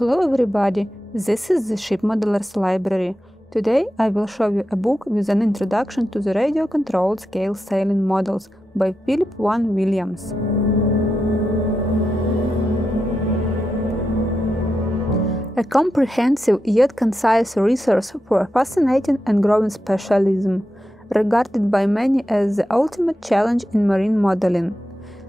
Hello everybody, this is the Ship Modelers Library. Today I will show you a book with an introduction to the radio-controlled scale sailing models by Phillip Vaughan Williams. A comprehensive yet concise resource for a fascinating and growing specialism, regarded by many as the ultimate challenge in marine modeling.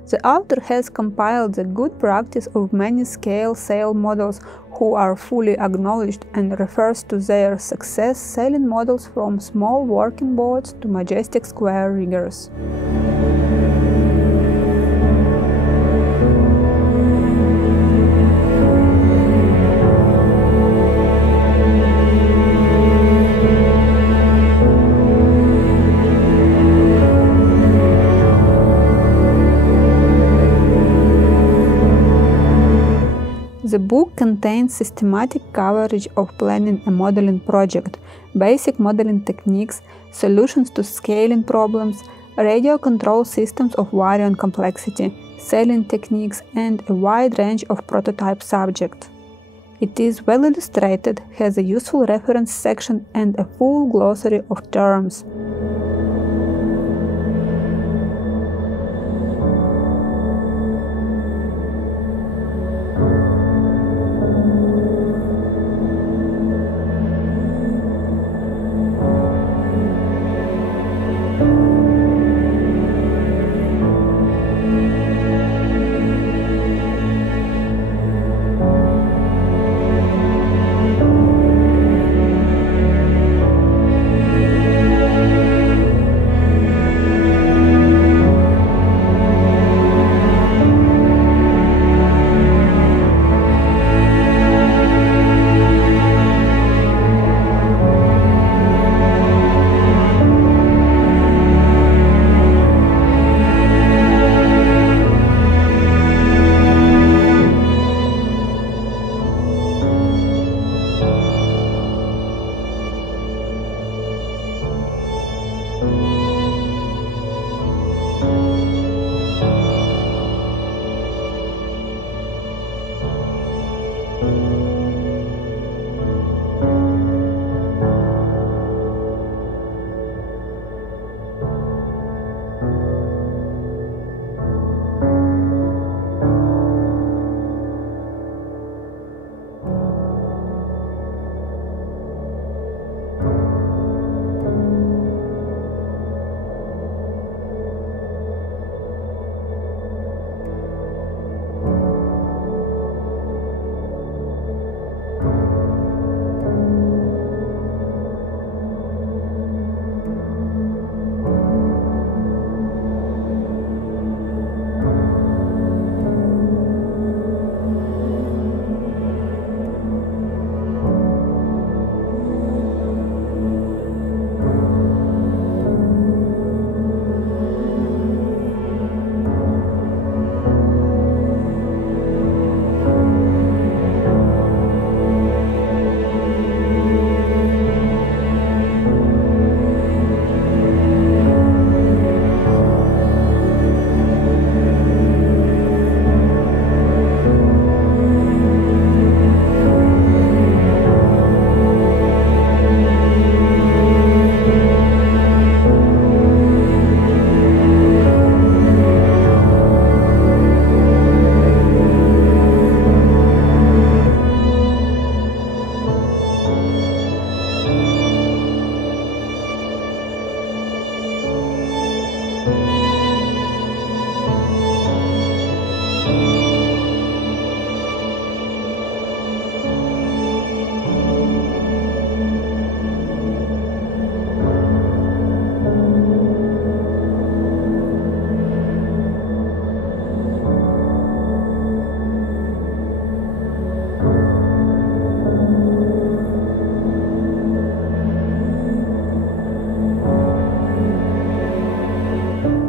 The author has compiled the good practice of many scale sail models who are fully acknowledged and refers to their success sailing models from small working boats to majestic square riggers. The book contains systematic coverage of planning a modeling project, basic modeling techniques, solutions to scaling problems, radio control systems of varying complexity, sailing techniques, and a wide range of prototype subjects. It is well illustrated, has a useful reference section and a full glossary of terms.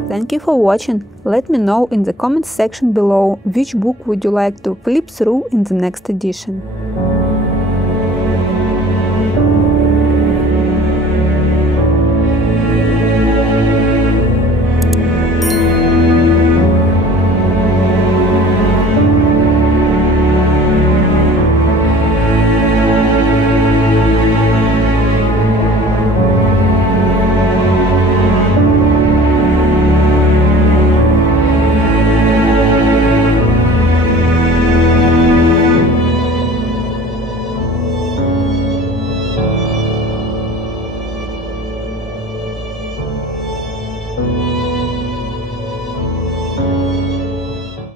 Thank you for watching. Let me know in the comments section below which book would you like to flip through in the next edition.